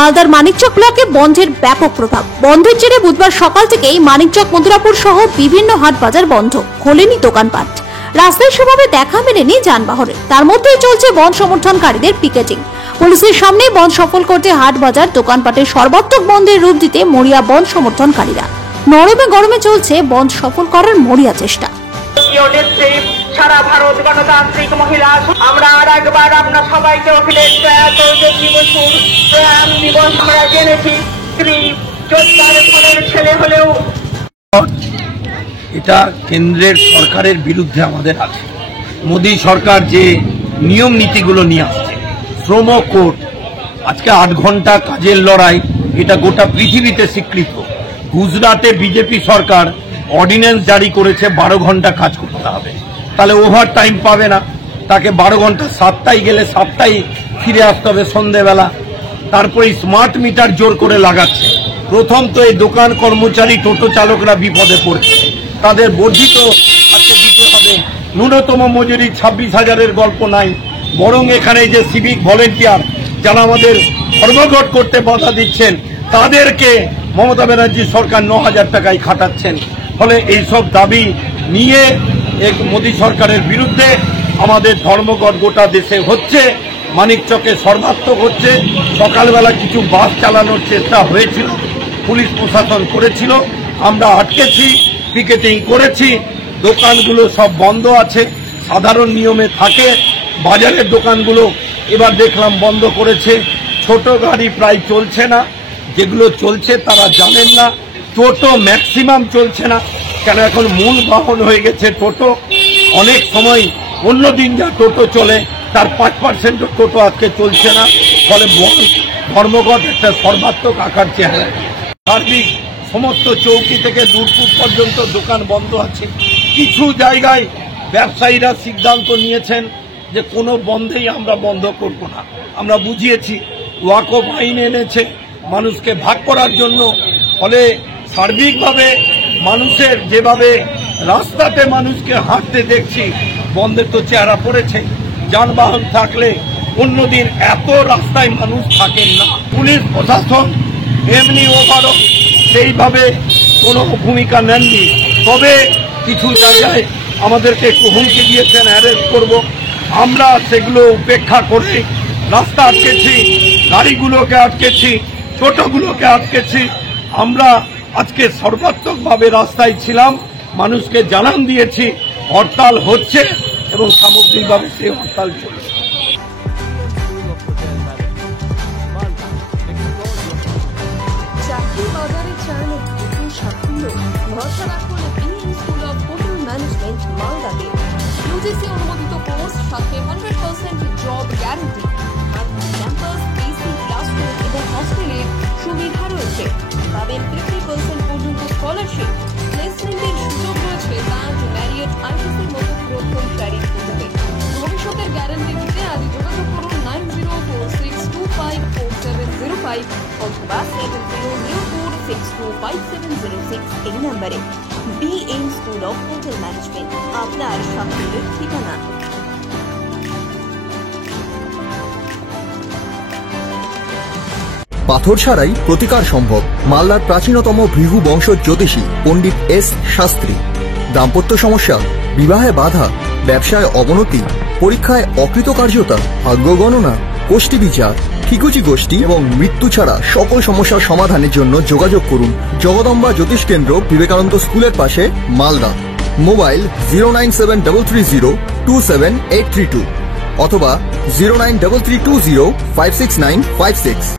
মালদার মানিকচক ব্লকে বন্ধের ব্যাপক প্রভাব। বন্ধের জেরে বুধবার সকাল থেকেই মানিকচক মথুরাপুর সহ বিভিন্ন হাট বাজার বন্ধ, খোলেনি দোকানপাট। রাস্তায় সেভাবে দেখা মেলেনি যানবাহনের। তার মধ্যেই চলছে বন্ধ সমর্থনকারীদের পিকেটিং। পুলিশের সামনে বন্ধ সফল করতে হাট বাজার দোকানপাটের সর্বাত্মক বন্ধের রূপ দিতে মরিয়া বন্ধ সমর্থনকারীরা। নরমে গরমে চলছে বন্ধ সফল করার মরিয়া চেষ্টা। সারা ভারত গণতান্ত্রিক মহিলা, আমরা আর একবার আপনার সবাইকে অখিলেশ প্রয়াণ দিবস আমরা জেনেছি। শ্রী যোদ্ধার ফলের ছেলে হলেও এটা কেন্দ্রের সরকারের বিরুদ্ধে আমাদের আছে। মোদী সরকার যে নিয়ম নীতিগুলো নিয়ে আসছে, শ্রম কোড, আজকে 8 ঘন্টা কাজের লড়াই, এটা গোটা পৃথিবীতে স্বীকৃত। গুজরাটে বিজেপি সরকার অর্ডিন্যান্স জারি করেছে 12 ঘন্টা কাজ করতে হবে, তাহলে ওভার টাইম পাবে না, তাকে 12 ঘন্টা 7টায় গেলে 7টায় ফিরে আসতে হবে সন্ধ্যেবেলা। তারপরে স্মার্ট মিটার জোর করে লাগাচ্ছে। প্রথম তো এই দোকান কর্মচারী, টোটো চালকরা বিপদে পড়ছে, তাদের বর্ধিত আজকে দিতে হবে। ন্যূনতম মজুরি 26,000-এর গল্প নাই, বরং এখানে যে সিভিক ভলেন্টিয়ার যারা আমাদের ধর্মঘট করতে বাধা দিচ্ছেন, তাদেরকে মমতা ব্যানার্জি সরকার 9,000 টাকায় খাটাচ্ছেন। ফলে এইসব দাবি নিয়ে মোদী সরকারের বিরুদ্ধে আমাদের ধর্মঘট গোটা দেশে হচ্ছে, মানিকচকে সর্বাত্মক হচ্ছে। সকালবেলা কিছু বাস চালানোর চেষ্টা হয়েছিল, পুলিশ প্রশাসন করেছিল, আমরা আটকেছি, পিকেটিং করেছি। দোকানগুলো সব বন্ধ আছে, সাধারণ নিয়মে থাকে। বাজারের দোকানগুলো এবার দেখলাম বন্ধ করেছে। ছোট গাড়ি প্রায় চলছে না, যেগুলো চলছে তারা জানেন না। টোটো ম্যাক্সিমাম চলছে না, কেন এখন মূল বাহন হয়ে গেছে টোটো। অনেক সময় অন্য দিন যা টোটো চলে তার 5% টোটো আজকে চলছে না। ফলে ধর্মঘট একটা সর্বাত্মক আকার চেহারা। সার্বিক সমস্ত চৌকি থেকে দূরপুর পর্যন্ত দোকান বন্ধ আছে। কিছু জায়গায় ব্যবসায়ীরা সিদ্ধান্ত নিয়েছেন যে কোনো বন্ধেই আমরা বন্ধ করব না। আমরা বুঝিয়েছি, ওয়াকফ আইন এনেছে মানুষকে ভাগ করার জন্য। ফলে সার্বিকভাবে মানুষের যেভাবে রাস্তাতে মানুষকে হাঁটতে দেখছি, বন্ধের তো চেহারা পড়েছে। যানবাহন থাকলে অন্যদিন এত রাস্তায় মানুষ থাকেন না। পুলিশ প্রশাসন এমনি ওভারও সেইভাবে কোনো ভূমিকা নেননি। তবে কিছু জায়গায় আমাদেরকে একটু হুমকি দিয়েছেন, অ্যারেস্ট করব। আমরা সেগুলো উপেক্ষা করে রাস্তা আটকেছি, গাড়িগুলোকে আটকেছি, টোটোগুলোকে আটকেছি। আমরা আজকে সর্বাত্মকভাবে রাস্তায় ছিলাম, মানুষকে জানান দিয়েছি হরতাল হচ্ছে এবং সামগ্রিকভাবে সেই হরতাল চলছে। চাকরি বাজারে চান একটু সাফল্য, ভরসা রাখুন BM school of hotel management মালদাতে। ইউজিসি অনুমোদিত কোর্স, সাথে 100% job guarantee, campus, AC classroom এবং হস্টেলের সুবিধা রয়েছে। পাবেন 50% পর্যন্ত স্কলারশিপ, প্লেসমেন্টের সুযোগ রয়েছে তাজ, ম্যারিয়ট, আইটিসির মতো পুরাতন শারীরিক সুযোগে। ভবিষ্যতের গ্যারান্টি দিতে আজ যোগাযোগ করুন 9046254705 অথবা 7004625706 এই নম্বরে। BM school of hotel management, আপনার সাফল্যের ঠিকানা। পাথর ছাড়াই প্রতিকার সম্ভব। মালদার প্রাচীনতম ভৃগু বংশ জ্যোতিষী পণ্ডিত এস শাস্ত্রী। দাম্পত্য সমস্যা, বিবাহে বাধা, ব্যবসায় অবনতি, পরীক্ষায় অকৃতকার্যতা, ভাগ্য গণনা, গোষ্ঠী বিচার, ঠিকুচি গোষ্ঠী এবং মৃত্যু ছাড়া সকল সমস্যার সমাধানের জন্য যোগাযোগ করুন জগদম্বা জ্যোতিষ কেন্দ্র, বিবেকানন্দ স্কুলের পাশে, মালদা। মোবাইল 09733027832 অথবা 09332056956।